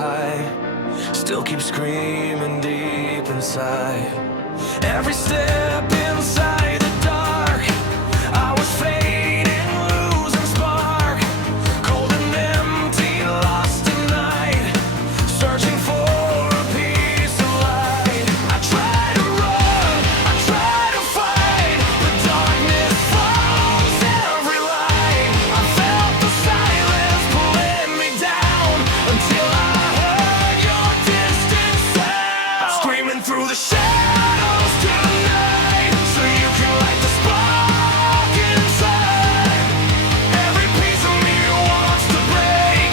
high, still keep screaming deep inside. Every step inside the dark, I was fading, losing spark. Cold and empty, lost in night, searching for a piece of light. I try to run, I try to fight, the darkness follows every light. I felt the silence pulling me down until I heard your distant sound. I'm screaming through the shadows tonight, so you can light the spark inside. Every piece of me wants to break,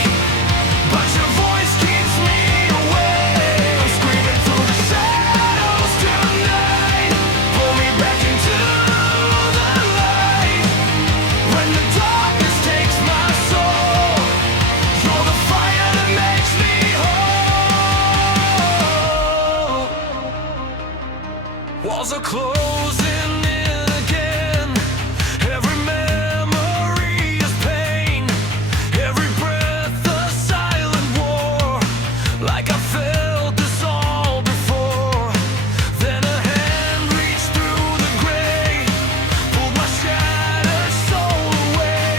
but your voice keeps me awake. I'm screaming through the shadows tonight, pull me back into the light. When the darkness takes my soul, you're the fire that makes me whole. Walls are closing in again. Every memory is pain. Every breath a silent war. Like I felt this all before. Then a hand reached through the gray, pulled my shattered soul away.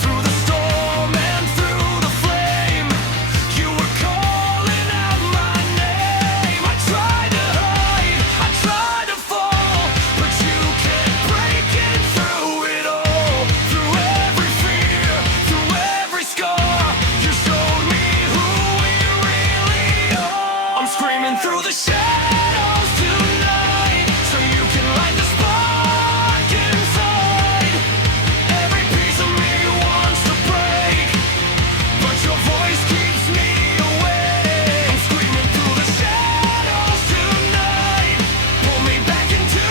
Through the storm and through the flame, you were calling out my name. I tried to hide, I tried to fall, but you kept breaking through it all. Through every fear, through every scar, you showed me who we really are. I'm screaming through the shadows tonight, so you can light the spark inside. Every piece of me wants to break, but your voice keeps me awake. I'm screaming through the shadows tonight, pull me back into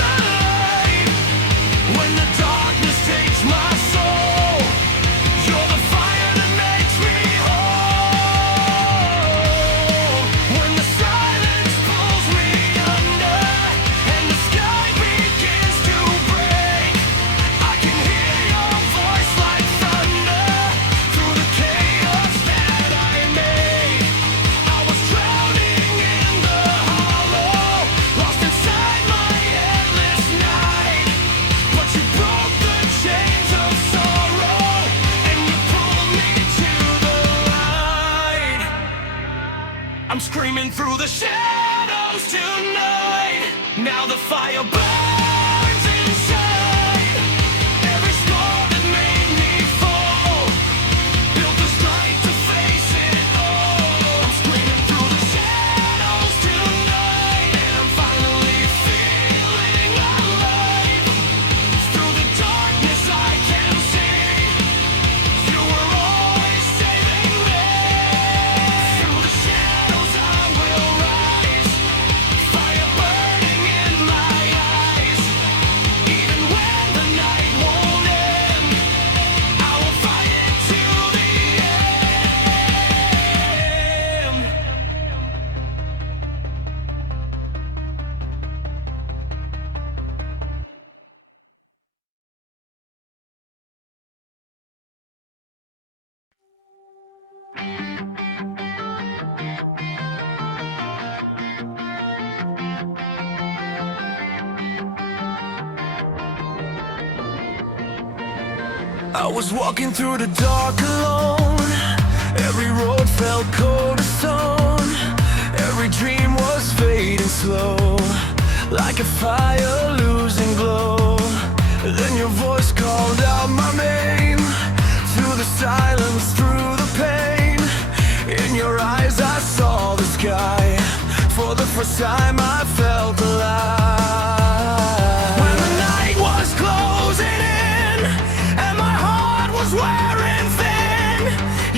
the light. When the darkness takes my soul, you're the fire that makes me whole. When the silence pulls me under and the sky begins to break, I can hear your voice like thunder through the chaos that I made. I was drowning in the hollow, lost inside my endless night. But you broke the chains of sorrow and you pulled me to the light. I'm screaming through the shadows tonight. Now the fire burns inside. Every scar that made me fall built the strength to face it all. I'm screaming through the shadows tonight, and I'm finally feeling alive. Through the darkness I can see you were always saving me. Through the shadows I will rise, fire burning in my eyes. Even when the night won't end, I will fight it to the end. I was walking through the dark alone. Every road felt cold as stone. Every dream was fading slow, like a fire losing glow. Then your voice called out my name, through the silence, through the pain. In your eyes I saw the sky. For the first time I felt alive. When the night was closing in and my heart was wearing thin,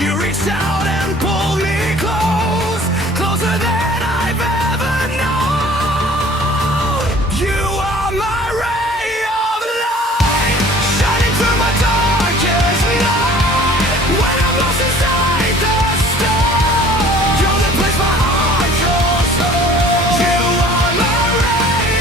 you reached out and pulled me close, closer than I've ever known. You are my ray of light, shining through my darkest night. When I'm lost inside the storm, you're the place my heart goes home. You are my ray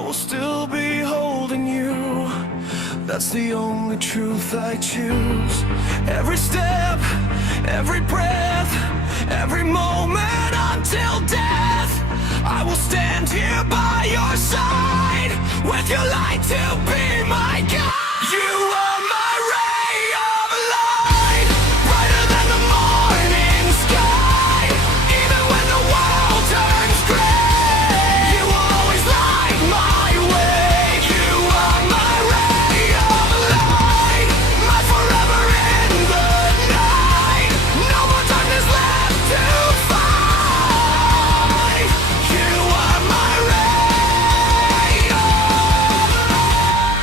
will still be holding you. That's the only truth I choose. Every step, every breath, every moment until death, I will stand here by your side, with your light to be my guide. You are my ray of light, brighter than the morning sky. Even when the world turns gray, you will always light my way. You are my ray of light, my forever in the night. No more darkness left to fight. You are my ray of light.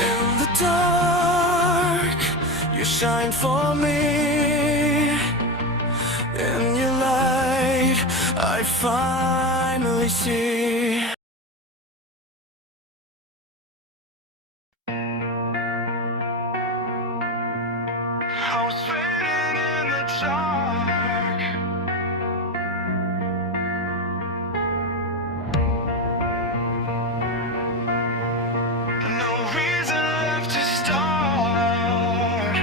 In the dark, you shine for me. In your light, I finally see. I was fading in the dark. No reason left to start.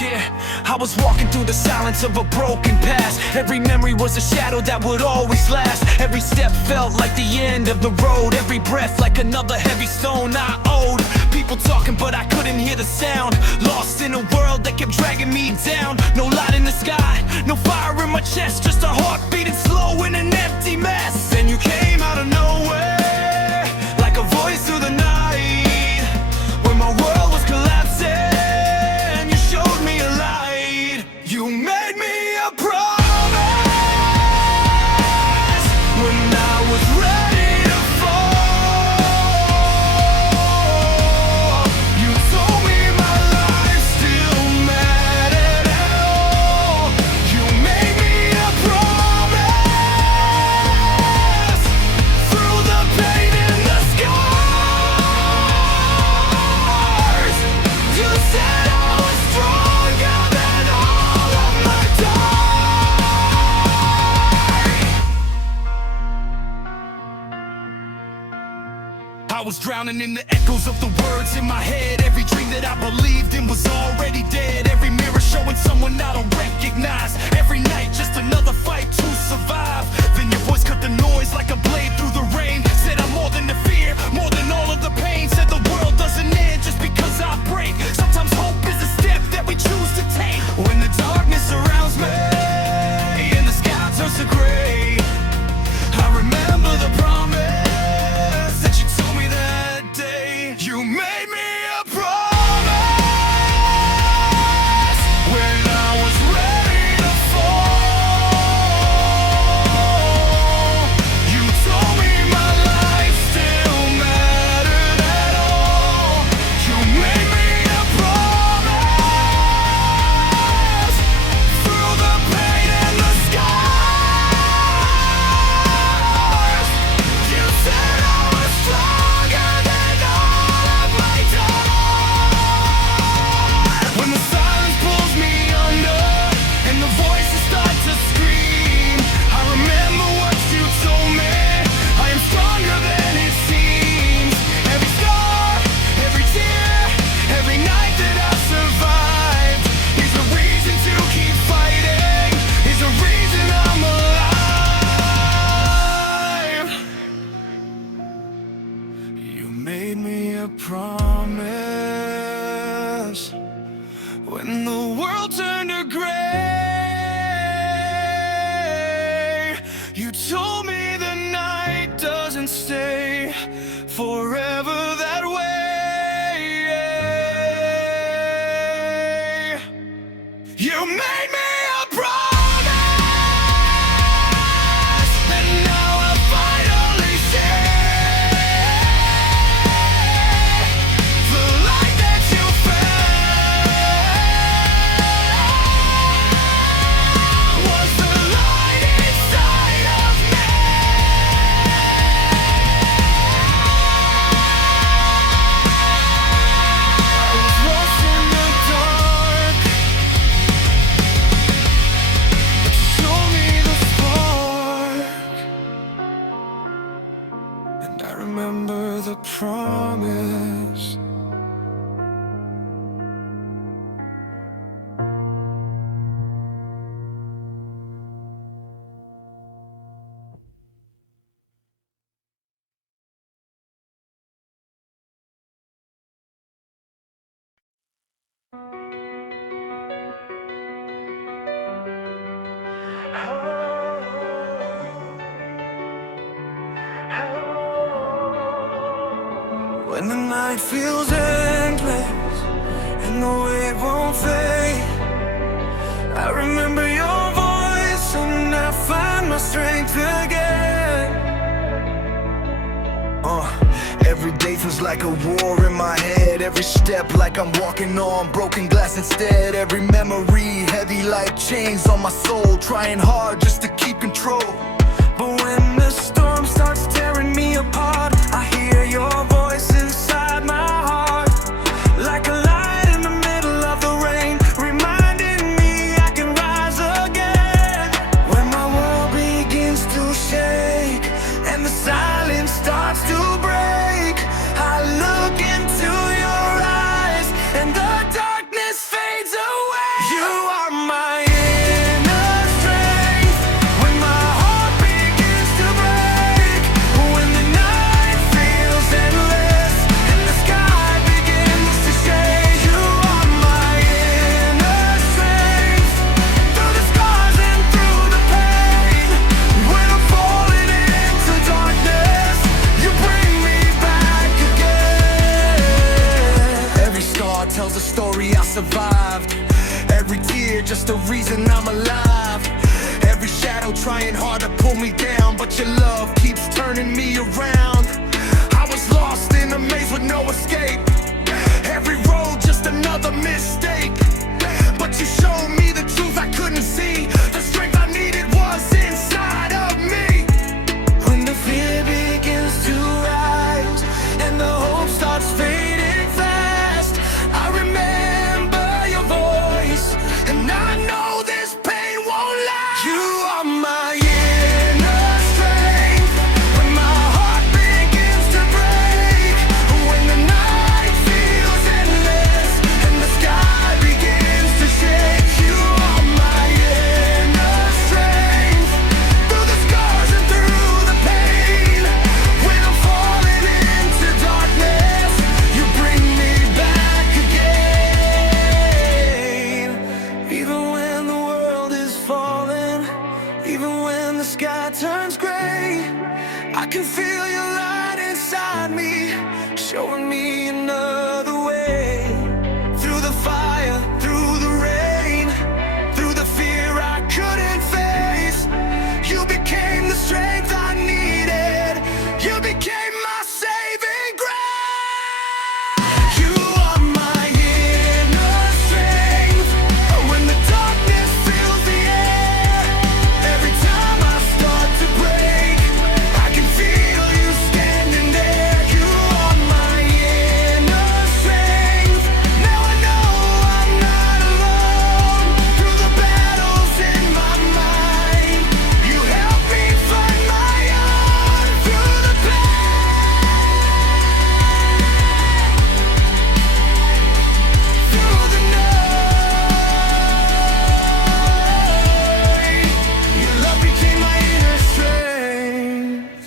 Yeah, I was walking through the silence of a broken past. Every memory was a shadow that would always last. Every step felt like the end of the road. Every breath like another heavy stone I owed. People talking but I couldn't hear the sound. Lost in a world that kept dragging me down. No light in the sky, no fire in my chest. Just a heart beating slow in an empty mess. Then you came out of nowhere, like a voice through the night. When my world was collapsing, you showed me a light. You made me a promise when I was ready to fall. You told me my life still mattered at all. You made me a promise through the pain and the scars. You said I was stronger than all of my I was drowning in the echoes of the words in my head. Every dream that I believed in was already dead. Every mirror showing someone I don't recognize. Every night just another fight to survive. Then your voice cut the noise like a blade through the rain. Said I'm more than the fear, more than all of the pain. Said the world doesn't end just because I break. Sometimes hope is a step that we choose to take. When the darkness surrounds me and the sky turns to gray, I remember the promise that you told me that day. You made me a promise when I was ready to fall. You told me my life still mattered at all. You made me a promise through the pain and the scars. You said I was stronger than all of my time. When the silence pulls me under and the voices start to scream, I remember what you told me. I am stronger than it seems. Every scar, every tear, every night that I survived is a reason to keep fighting, is a reason I'm alive. You made me a promise when the world turned to gray. You told me the night doesn't stay forever that way. You made me a promise, and now I finally see the light that you found. When the night feels endless and the weight won't fade, I remember your voice and I find my strength again. Every day feels like a war in my head. Every step like I'm walking on broken glass instead. Every memory heavy like chains on my soul, trying hard just to keep control. But when the storm starts tearing me apart, I hear your voice inside my heart, like a light in the middle of the rain, reminding me I can rise again. When my world begins to shake and the silence starts to break, I look into your eyes and the darkness fades away. You are my inner strength when my heart begins to break, when the night feels endless and the sky begins to shake. You are my inner strength through the scars and through the pain. When I'm falling into darkness, you bring me back again. Every scar tells a story I survived. Every tear just a reason I'm alive. Every shadow trying hard to pull me down, but your love keeps turning me around. I was lost in a maze with no escape. Every road just another mistake. But you showed me the truth I couldn't see. The strength I needed was inside of me. When the fear begins to rise and the hope starts fading fast, I remember your voice and I know this pain won't last. You are my inner strength when my heart begins to break, when the night feels endless and the sky begins to shake. You are my inner strength through the scars and through the pain. When I'm falling into darkness, you bring me back again. Even when the world is falling, even when the sky turns gray, I can feel your light inside me, showing me another way. Through the fire, through the rain, through the fear I couldn't face, you became the strength I needed. You became my saving grace. You are my inner strength when the darkness fills the air. Every time I start to break, I can feel you standing there. You are my inner strength. Now I know I'm not alone. Through the battles in my mind, you help me find my own. Through the through the night, your love became my inner strength.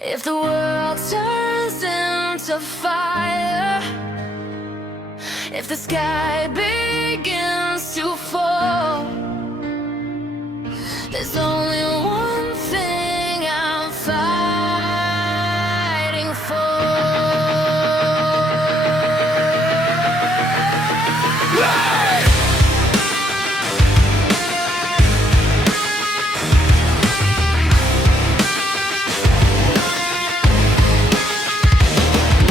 If the world turns into fire, if the sky begins to fall, there's only one thing I'm fighting for.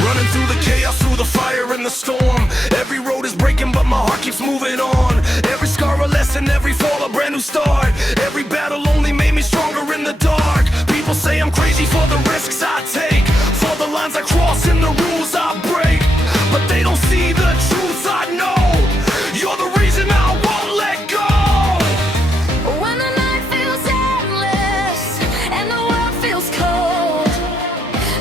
Running through the chaos, through the fire and the storm. Every road is breaking, but my heart keeps moving on. Every scar a lesson, every fall a brand new start. Every battle only made me stronger in the dark. People say I'm crazy for the risks I take, for the lines I cross and the rules I break. But they don't see the truth I know. You're the reason I won't let go. When the night feels endless and the world feels cold,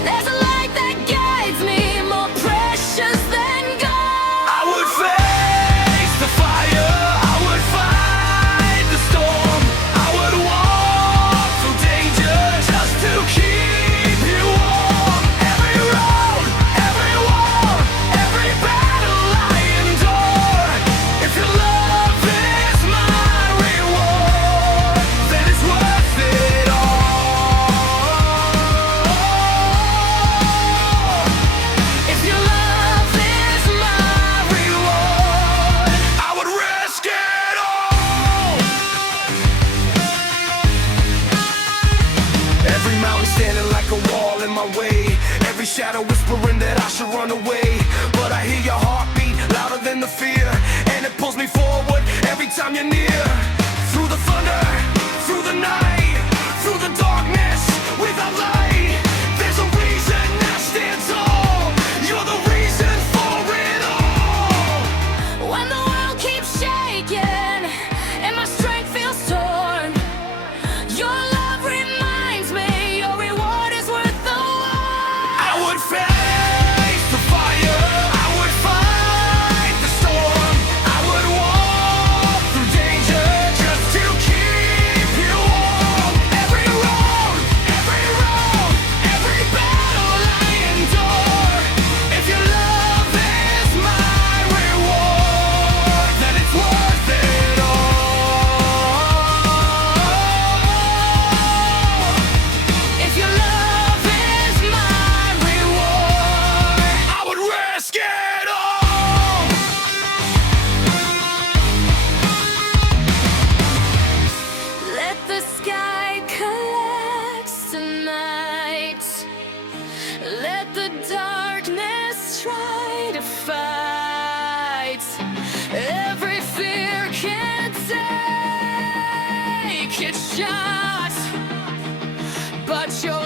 there's a light that guides me, more precious than gold. I would face the fire, I would fight the storm, I would walk through danger just to keep you warm. standing like a wall in my way. Every shadow whispering that I should run away. But I hear your heartbeat louder than the fear, and it pulls me forward every time you're near. Through the thunder, through the night, through the darkness, without light, there's a reason I stand tall. You're the reason for it all. When the world keeps shaking and my strength feels torn, your love reminds me your reward is worth the war. I would face the fire, I would fight the storm, I would walk through danger just to keep you warm. Every road, every battle I endure. If your love is my reward, then it's worth it all. If your love is my reward, I would risk it all. let the sky collapse tonight. Let the darkness try to fight. Every fear can take its shot, but your